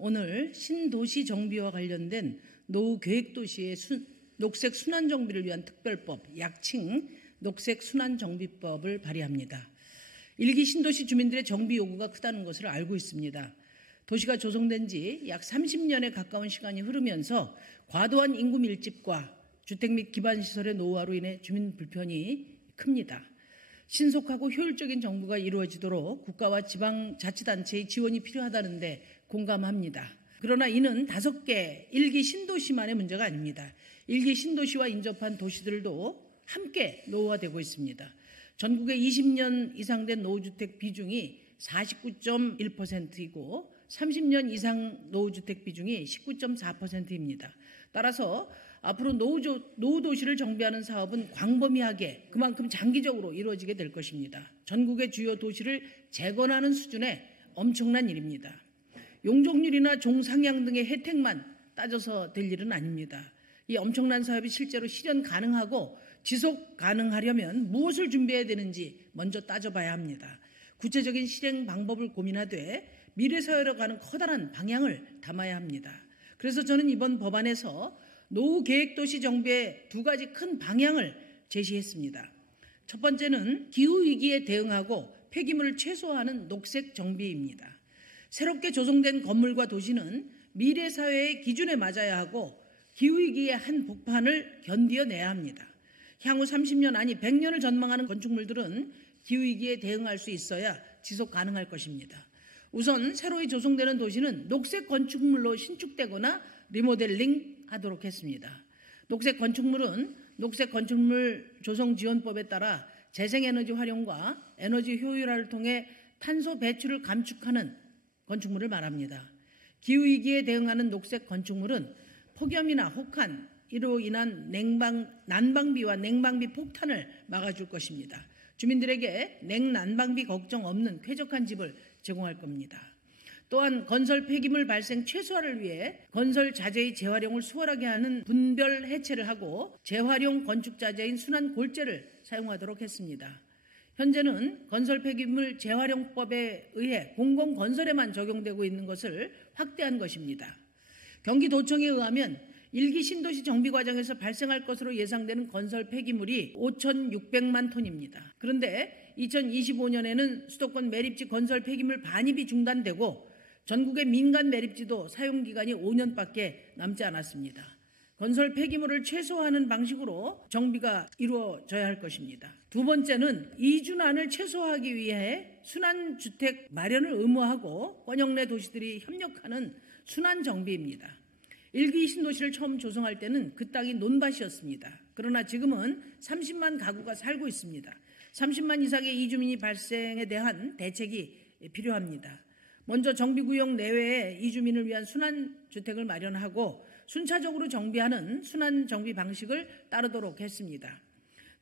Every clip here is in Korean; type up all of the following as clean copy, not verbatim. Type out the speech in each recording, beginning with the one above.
오늘 신도시 정비와 관련된 노후 계획도시의 녹색 순환 정비를 위한 특별법, 약칭 녹색 순환 정비법을 발의합니다. 일기 신도시 주민들의 정비 요구가 크다는 것을 알고 있습니다. 도시가 조성된 지 약 30년에 가까운 시간이 흐르면서 과도한 인구 밀집과 주택 및 기반시설의 노후화로 인해 주민 불편이 큽니다. 신속하고 효율적인 정부가 이루어지도록 국가와 지방자치단체의 지원이 필요하다는데 공감합니다. 그러나 이는 5개 일기 신도시만의 문제가 아닙니다. 일기 신도시와 인접한 도시들도 함께 노후화되고 있습니다. 전국의 20년 이상 된 노후주택 비중이 49.1%이고 30년 이상 노후주택 비중이 19.4%입니다. 따라서 앞으로 노후도시를 정비하는 사업은 광범위하게 그만큼 장기적으로 이루어지게 될 것입니다. 전국의 주요 도시를 재건하는 수준의 엄청난 일입니다. 용적률이나 종상향 등의 혜택만 따져서 될 일은 아닙니다. 이 엄청난 사업이 실제로 실현 가능하고 지속 가능하려면 무엇을 준비해야 되는지 먼저 따져봐야 합니다. 구체적인 실행 방법을 고민하되 미래사회로 가는 커다란 방향을 담아야 합니다. 그래서 저는 이번 법안에서 노후 계획도시 정비의 2가지 큰 방향을 제시했습니다. 첫 번째는 기후위기에 대응하고 폐기물을 최소화하는 녹색 정비입니다. 새롭게 조성된 건물과 도시는 미래사회의 기준에 맞아야 하고 기후위기의 한 복판을 견뎌내야 합니다. 향후 30년 아니 100년을 전망하는 건축물들은 기후위기에 대응할 수 있어야 지속 가능할 것입니다. 우선 새로이 조성되는 도시는 녹색 건축물로 신축되거나 리모델링 하도록 했습니다. 녹색 건축물은 녹색 건축물 조성지원법에 따라 재생에너지 활용과 에너지 효율화를 통해 탄소 배출을 감축하는 건축물을 말합니다. 기후위기에 대응하는 녹색 건축물은 폭염이나 혹한 이로 인한 난방비와 냉방비 폭탄을 막아줄 것입니다. 주민들에게 냉난방비 걱정 없는 쾌적한 집을 제공할 겁니다. 또한 건설 폐기물 발생 최소화를 위해 건설 자재의 재활용을 수월하게 하는 분별 해체를 하고 재활용 건축 자재인 순환 골재를 사용하도록 했습니다. 현재는 건설 폐기물 재활용법에 의해 공공건설에만 적용되고 있는 것을 확대한 것입니다. 경기도청에 의하면 일기 신도시 정비 과정에서 발생할 것으로 예상되는 건설 폐기물이 5,600만 톤입니다. 그런데 2025년에는 수도권 매립지 건설 폐기물 반입이 중단되고 전국의 민간 매립지도 사용기간이 5년밖에 남지 않았습니다. 건설 폐기물을 최소화하는 방식으로 정비가 이루어져야 할 것입니다. 두 번째는 이준안을 최소화하기 위해 순환주택 마련을 의무화하고 권역 내 도시들이 협력하는 순환정비입니다. 일기 신도시를 처음 조성할 때는 그 땅이 논밭이었습니다. 그러나 지금은 30만 가구가 살고 있습니다. 30만 이상의 이주민이 발생에 대한 대책이 필요합니다. 먼저 정비구역 내외에 이주민을 위한 순환주택을 마련하고 순차적으로 정비하는 순환정비 방식을 따르도록 했습니다.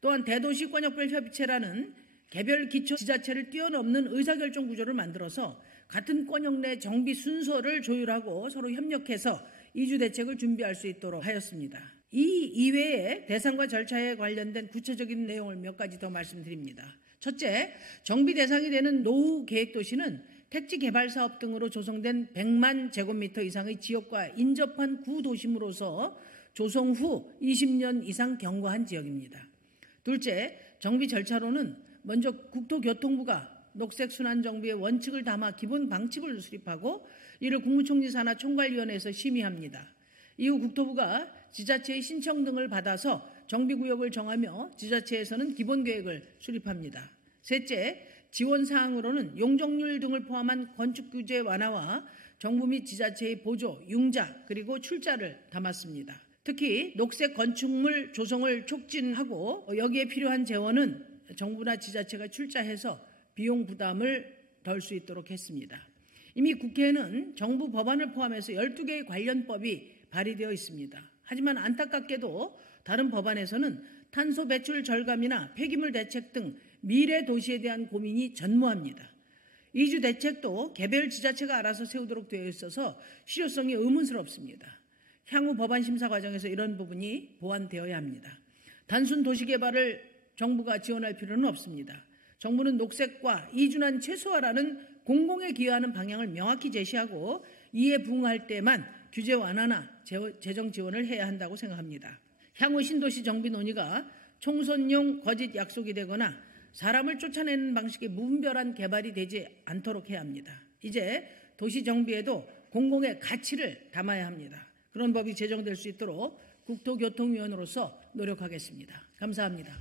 또한 대도시 권역별 협의체라는 개별 기초지자체를 뛰어넘는 의사결정 구조를 만들어서 같은 권역 내 정비 순서를 조율하고 서로 협력해서 이주 대책을 준비할 수 있도록 하였습니다. 이 이외에 대상과 절차에 관련된 구체적인 내용을 몇 가지 더 말씀드립니다. 첫째, 정비 대상이 되는 노후 계획도시는 택지 개발 사업 등으로 조성된 100만 제곱미터 이상의 지역과 인접한 구도심으로서 조성 후 20년 이상 경과한 지역입니다. 둘째, 정비 절차로는 먼저 국토교통부가 녹색 순환 정비의 원칙을 담아 기본 방침을 수립하고 이를 국무총리 산하 총괄위원회에서 심의합니다. 이후 국토부가 지자체의 신청 등을 받아서 정비구역을 정하며 지자체에서는 기본계획을 수립합니다. 셋째, 지원사항으로는 용적률 등을 포함한 건축규제 완화와 정부 및 지자체의 보조, 융자 그리고 출자를 담았습니다. 특히 녹색 건축물 조성을 촉진하고 여기에 필요한 재원은 정부나 지자체가 출자해서 비용 부담을 덜 수 있도록 했습니다. 이미 국회에는 정부 법안을 포함해서 12개의 관련법이 발의되어 있습니다. 하지만 안타깝게도 다른 법안에서는 탄소 배출 절감이나 폐기물 대책 등 미래 도시에 대한 고민이 전무합니다. 이주 대책도 개별 지자체가 알아서 세우도록 되어 있어서 실효성이 의문스럽습니다. 향후 법안 심사 과정에서 이런 부분이 보완되어야 합니다. 단순 도시개발을 정부가 지원할 필요는 없습니다. 정부는 녹색과 이준안 최소화라는 공공에 기여하는 방향을 명확히 제시하고 이에 부응할 때만 규제 완화나 재정 지원을 해야 한다고 생각합니다. 향후 신도시 정비 논의가 총선용 거짓 약속이 되거나 사람을 쫓아내는 방식의 무분별한 개발이 되지 않도록 해야 합니다. 이제 도시 정비에도 공공의 가치를 담아야 합니다. 그런 법이 제정될 수 있도록 국토교통위원으로서 노력하겠습니다. 감사합니다.